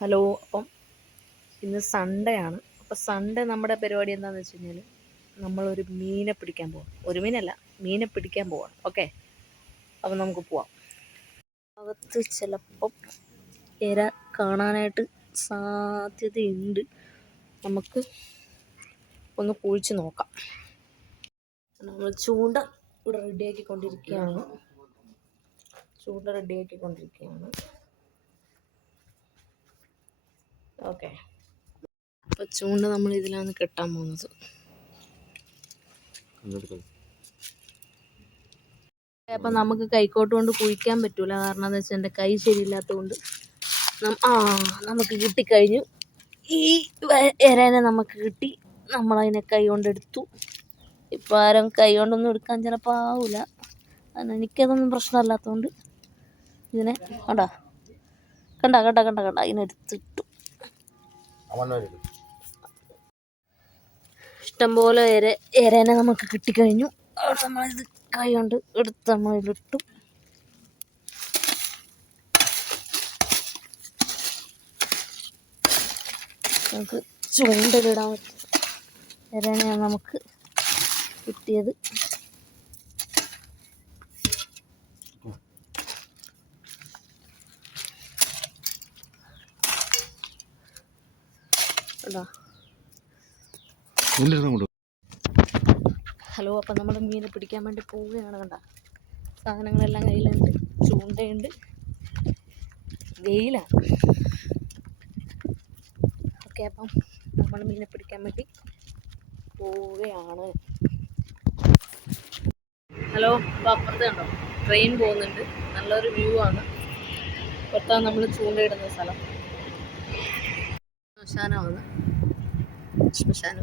Hello അപ്പം ഇന്ന് Sunday ആണ്. അപ്പോൾ സൺഡേ നമ്മുടെ പരിപാടി എന്താണെന്ന് വെച്ച് കഴിഞ്ഞാൽ നമ്മളൊരു മീനെ പിടിക്കാൻ പോകണം ഒരു മീനല്ല മീനെ പിടിക്കാൻ പോവാണ് ഓക്കെ അപ്പം നമുക്ക് പോവാം. അകത്ത് ചിലപ്പം ഇര കാണാനായിട്ട് സാധ്യതയുണ്ട്. നമുക്ക് ഒന്ന് കുഴിച്ച് നോക്കാം. നമ്മൾ ചൂണ്ട ഇവിടെ റെഡിയാക്കിക്കൊണ്ടിരിക്കുകയാണ് ചൂണ്ട റെഡിയാക്കിക്കൊണ്ടിരിക്കുകയാണ് ഓക്കെ. അപ്പോൾ ചൂണ്ട നമ്മൾ ഇതിലാണ് കെട്ടാൻ പോകുന്നത്. അപ്പം നമുക്ക് കൈക്കോട്ട് കൊണ്ട് കുഴിക്കാൻ പറ്റൂല. കാരണം എന്താ വെച്ചാൽ എന്റെ കൈ ശരിയില്ലാത്തതുകൊണ്ട് ആ നമുക്ക് കിട്ടിക്കഴിഞ്ഞു. ഈ എരനെ നമുക്ക് കിട്ടി. നമ്മളതിനെ കൈ കൊണ്ടെടുത്തു. ഇപ്പം ആരും കൈ കൊണ്ടൊന്നും എടുക്കാൻ ചിലപ്പോൾ ആവില്ല കാരണം എനിക്കതൊന്നും പ്രശ്നമല്ലാത്തതുകൊണ്ട് ഇതിനെ കണ്ടാ? കണ്ട കണ്ട കണ്ട കണ്ട ഇതിനെടുത്തിട്ടു ഇഷ്ടംപോലെ ഇര ഇരേനെ നമുക്ക് കിട്ടിക്കഴിഞ്ഞു. അവിടെ നമ്മളിത് കൈ കൊണ്ട് എടുത്ത് നമ്മളിലിട്ടു. നമുക്ക് ചൂണ്ടലിടാൻ പറ്റും. ഇരേനെയാണ് നമുക്ക് കിട്ടിയത്. ഹലോ അപ്പം നമ്മൾ മീനെ പിടിക്കാൻ വേണ്ടി പോവുകയാണ് കണ്ട. സാധനങ്ങളെല്ലാം കയ്യിലുണ്ട്. ചൂണ്ടയുണ്ട്. വെയിലാണ് ഓക്കെ അപ്പം നമ്മൾ മീനെ പിടിക്കാൻ വേണ്ടി പോവുകയാണ്. ഹലോ അപ്പോൾ അപ്പുറത്ത് കണ്ടോ? ട്രെയിൻ പോകുന്നുണ്ട്. നല്ലൊരു വ്യൂ ആണ്. പുറത്താണ് നമ്മൾ ചൂണ്ടയിടുന്ന സ്ഥലം. Efsane oldu. Çıkmış hani.